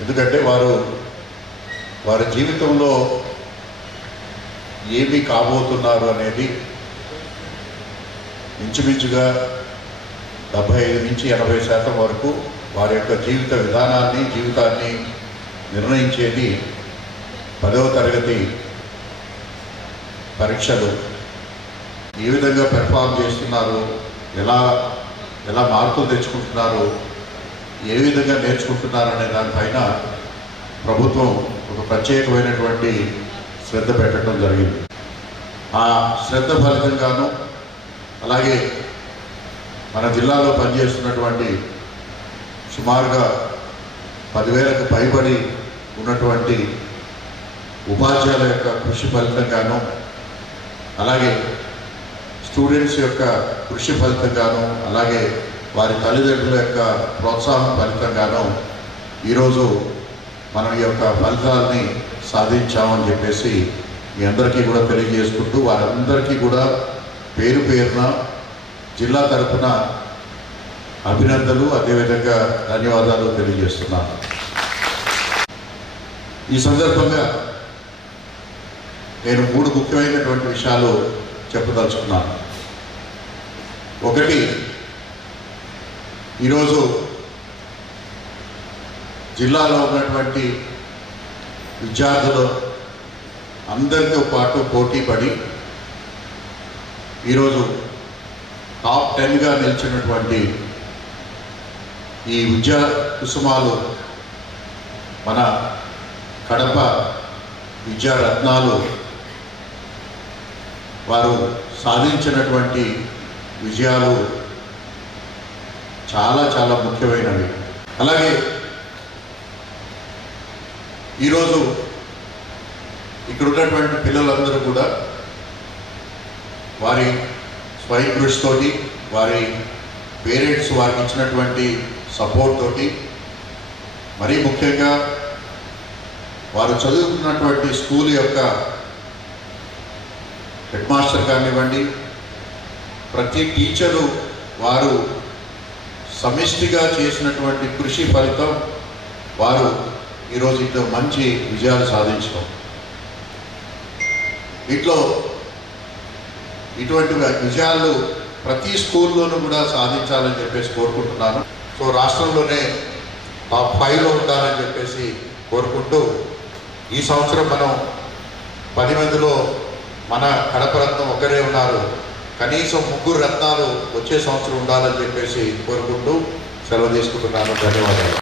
ఎందుకంటే వారి జీవితంలో ఏమి కాబోతున్నారు అనేది ఇంచుమించుగా 75 నుంచి 80% వరకు వారి యొక్క జీవిత విధానాన్ని జీవితాన్ని నిర్ణయించేది 10వ తరగతి పరీక్షలు. ఏ విధంగా పెర్ఫార్మ్ చేస్తున్నారు, ఎలా మార్కులు తెచ్చుకుంటున్నారు, ఏ విధంగా నేర్చుకుంటున్నారు అనే దానిపైన ప్రభుత్వం ఒక ప్రత్యేకమైనటువంటి శ్రద్ధ పెట్టడం జరిగింది. ఆ శ్రద్ధ ఫలితంగాను అలాగే మన జిల్లాలో పనిచేస్తున్నటువంటి సుమారుగా 10,000కు పైబడి ఉన్నటువంటి ఉపాధ్యాయుల యొక్క కృషి ఫలితంగాను అలాగే స్టూడెంట్స్ యొక్క కృషి ఫలితంగాను అలాగే వారి తల్లిదండ్రుల యొక్క ప్రోత్సాహం ఫలితంగాను ఈరోజు మనం ఈ యొక్క ఫలితాలని సాధించామని చెప్పేసి మీ అందరికీ కూడా తెలియజేసుకుంటూ వారందరికీ కూడా పేరు పేరున జిల్లా తరఫున అభినందనలు అదేవిధంగా ధన్యవాదాలు తెలియజేస్తున్నాను. ఈ సందర్భంగా నేను 3 ముఖ్యమైనటువంటి విషయాలు చెప్పదలుచుకున్నాను. ఒకటి, ఈరోజు జిల్లాలో ఉన్నటువంటి విద్యార్థులు అందరితో పాటు పోటీ పడి ఈరోజు టాప్ 10గా నిలిచినటువంటి ఈ విద్యా కుసుమాలు మన కడప విద్యారత్నాలు వారు సాధించినటువంటి విజయాలు చాలా చాలా ముఖ్యమైనవి. అలాగే ఈరోజు ఇక్కడ ఉన్నటువంటి పిల్లలందరూ కూడా వారి స్వయం కృషితోటి వారి పేరెంట్స్ వారికి ఇచ్చినటువంటి సపోర్ట్ తోటి మరీ ముఖ్యంగా వారు చదువుతున్నటువంటి స్కూల్ యొక్క హెడ్ మాస్టర్ కానివ్వండి, ప్రతి టీచరు వారు సమిష్టిగా చేసినటువంటి కృషి ఫలితం వారు ఈరోజు ఇంట్లో మంచి విజయాలు సాధించడం. ఇటువంటి విజయాలు ప్రతి స్కూల్లోనూ కూడా సాధించాలని చెప్పేసి కోరుకుంటున్నాను. సో రాష్ట్రంలోనే టాప్ 5లో ఉండాలని చెప్పేసి కోరుకుంటూ ఈ సంవత్సరం మనం 10 మందిలో మన కడప రత్నం ఒకరే ఉన్నారు, కనీసం 3 రత్నాలు వచ్చే సంవత్సరం ఉండాలని చెప్పేసి కోరుకుంటూ సెలవు తీసుకుంటున్నాను. ధన్యవాదాలు.